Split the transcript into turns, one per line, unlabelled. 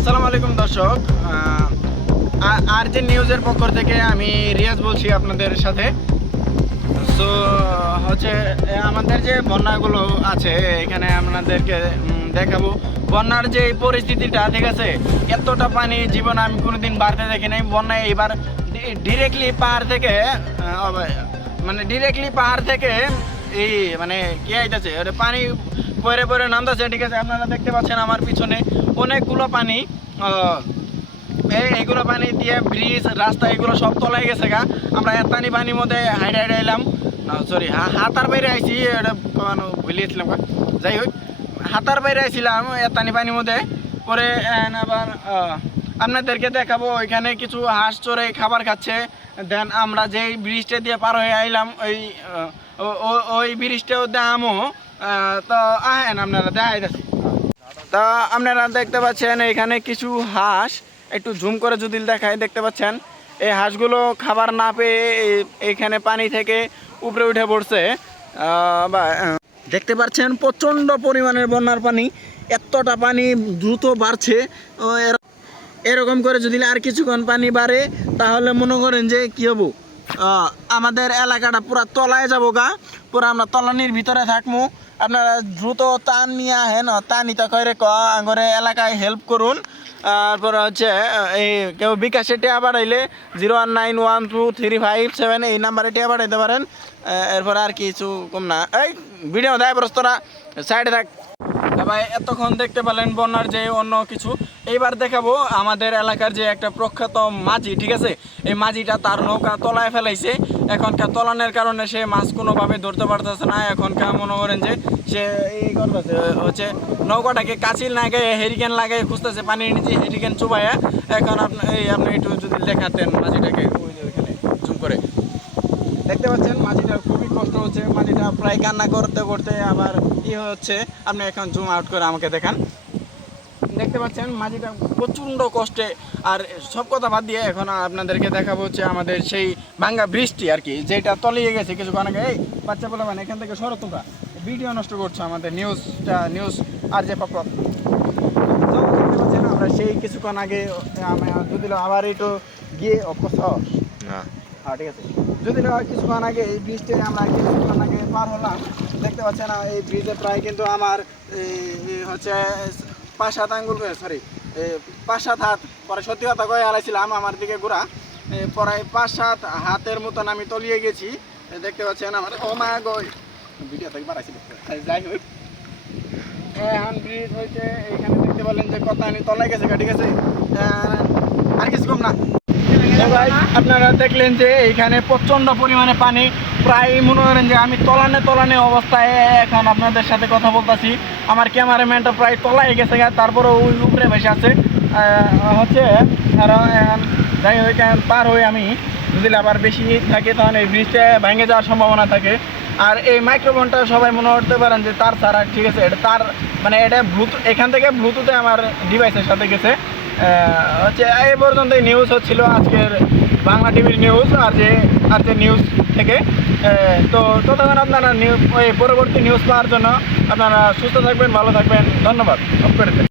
আসসালামু আলাইকুম দর্শক। আর- যে নিউজের পক্ষ থেকে আমি রিয়াজ বলছি আপনাদের সাথে। সো হচ্ছে আমাদের যে বন্যাগুলো আছে, এখানে আপনাদেরকে দেখাবো। বন্যার যে পরিস্থিতিটা, ঠিক আছে? এতটা পানি জীবনে আমি কোনোদিন বাড়তে দেখি নাই। বন্যায় এবার ডিরেক্টলি পাহাড় থেকে মানে ডিরেক্টলি পাহাড় থেকে এই মানে কি আইতেছে? ওটা পানি পরে পরে নামতেছে, ঠিক আছে? আপনারা দেখতে পাচ্ছেন আমার পিছনে অনেকগুলো পানি এই এইগুলো পানি দিয়ে ব্রিজ, রাস্তা, এগুলো সব তলায় গেছে গা। আমরা এতানি পানির মধ্যে হাইডে হাইডে এলাম। সরি হাতার বাইরে আইছি, এটা কমানো ভুলিয়েছিলাম যাই হোক, হাতার বাইরে আইছিলাম এতানি পানির মধ্যে। পরে আবার আপনাদেরকে দেখাবো, ওইখানে কিছু হাঁস চড়ে খাবার খাচ্ছে। দেন আমরা যেই ব্রিজটা দিয়ে পার হয়ে আইলাম, ওই ওই ব্রিজটাও দামও তো আহেন আপনারা দেখাইতেছি। তা আপনারা দেখতে পাচ্ছেন এখানে কিছু হাঁস, একটু জুম করে যদি দেখায় দেখতে পাচ্ছেন? এই হাঁসগুলো খাবার না পেয়ে এইখানে পানি থেকে উপরে উঠে পড়ছে। বা দেখতে পাচ্ছেন প্রচণ্ড পরিমাণের বন্যার পানি, এতটা পানি দ্রুত বাড়ছে। এরকম করে যদি আর কিছুক্ষণ পানি বাড়ে, তাহলে মনে করেন যে কি হব? আমাদের এলাকাটা পুরা তলায় যাব গা। পুরা আমরা তলানির ভিতরে থাকব আপনারা দ্রুত তান নিয়ে আহেন তানিতে করে ক আঙরে এলাকায় হেল্প করুন। তারপরে হচ্ছে, এই কেউ বিকাশে টিয়া বাড়াইলে zero one nine one two three five seven এই নাম্বারে টিয়া বাড়াইতে পারেন। এরপর আর কিছু কম না। এই, ভিডিও দেয় প্রস্তরা সাইডে থাক। ভাই, এতক্ষণ দেখতে পেলেন বন্যার যে অন্য কিছু। এইবার দেখাবো আমাদের এলাকার যে একটা প্রখ্যাত মাঝি, ঠিক আছে? এই মাঝিটা তার নৌকা তলায় ফেলাইছে। এখনকার তলানের কারণে সে মাছ কোনোভাবে ধরতে পারতেছে না। এখনকার মনে করেন যে সে এই করতেছে হচ্ছে নৌকাটাকে কাচিল না গায়ে হেরিকেন লাগাই খুঁজতেছে, পানির নিচে হেরিকেন চুবাইয়া এখন আপনি এই আপনি একটু যদি দেখাতেন মাঝিটাকে, ওই ওইখানে জুম করে। দেখতে পাচ্ছেন মাঝিটার খুবই কষ্ট হচ্ছে। মাঝিটা প্রায় কান্না করতে করতে আবার ই হচ্ছে। আপনি এখন জুম আউট করে আমাকে দেখান। দেখতে পাচ্ছেন মাঝিটা প্রচণ্ড কষ্টে। আর সব কথা বাদ দিয়ে এখন আপনাদেরকে দেখাবো হচ্ছে আমাদের সেই ভাঙ্গা বৃষ্টি আর কি, যেটা তলিয়ে গেছে কিছুক্ষণ আগে। এই, বাচ্চা বলে মানে এখান থেকে সরো ভিডিও নষ্ট করছ আমাদের নিউজটা নিউজ আর যে পাপ সেই কিছুক্ষণ আগে যদি আবার একটু গিয়ে হ্যাঁ ঠিক আছে। যদি হয় কিছুক্ষণ আগে এই ব্রিজটা আমরা কিছুক্ষণ আগে পার হলাম, দেখতে পাচ্ছেন এই ব্রিজে প্রায় কিন্তু আমার হচ্ছে, পাঁচ সাত আঙ্গুল সরি পাঁচ সাত হাত, পরে সত্যি কথা কয়ে হারাইছিলাম আমার দিকে ঘোরা। প্রায় পাঁচ সাত হাতের মতন আমি তলিয়ে গেছি দেখতে পাচ্ছেন আমার, ও মা গই ভিডিও থেকে বাড়াইছি যাই হোক। এখন ব্রিজ হয়েছে এখানে দেখতে পেলেন যে কত আমি তলায় গেছে ঠিক আছে? আর কিছু কম না। আপনারা দেখলেন যে এইখানে প্রচণ্ড পরিমাণে পানি, প্রায় মনে করেন যে আমি তলানে তলানে অবস্থায় এখন আপনাদের সাথে কথা বলতেছি। আমার ক্যামেরাম্যানটা প্রায় তলায় গেছে গা তারপরে ওই উপরে ভেসে আছে। হচ্ছে এখন যাই হোক পার হয়ে আমি। যদি আবার বেশি থাকে তখন এই ব্রিজটা ভেঙে যাওয়ার সম্ভাবনা থাকে। আর এই মাইক্রোফোনটা সবাই মনে করতে পারেন যে তার ছাড়া, ঠিক আছে? এটা তার মানে এটা ব্লুটুথ এখান থেকে ব্লুটুথে আমার ডিভাইসের সাথে গেছে। হচ্ছে এই পর্যন্ত নিউজ হচ্ছিল আজকের বাংলা টিভির নিউজ আর যে আর যে নিউজ থেকে। তো ততক্ষণ আপনারা নিউজ পরবর্তী নিউজ পাওয়ার জন্য আপনারা সুস্থ থাকবেন, ভালো থাকবেন। ধন্যবাদ। করে।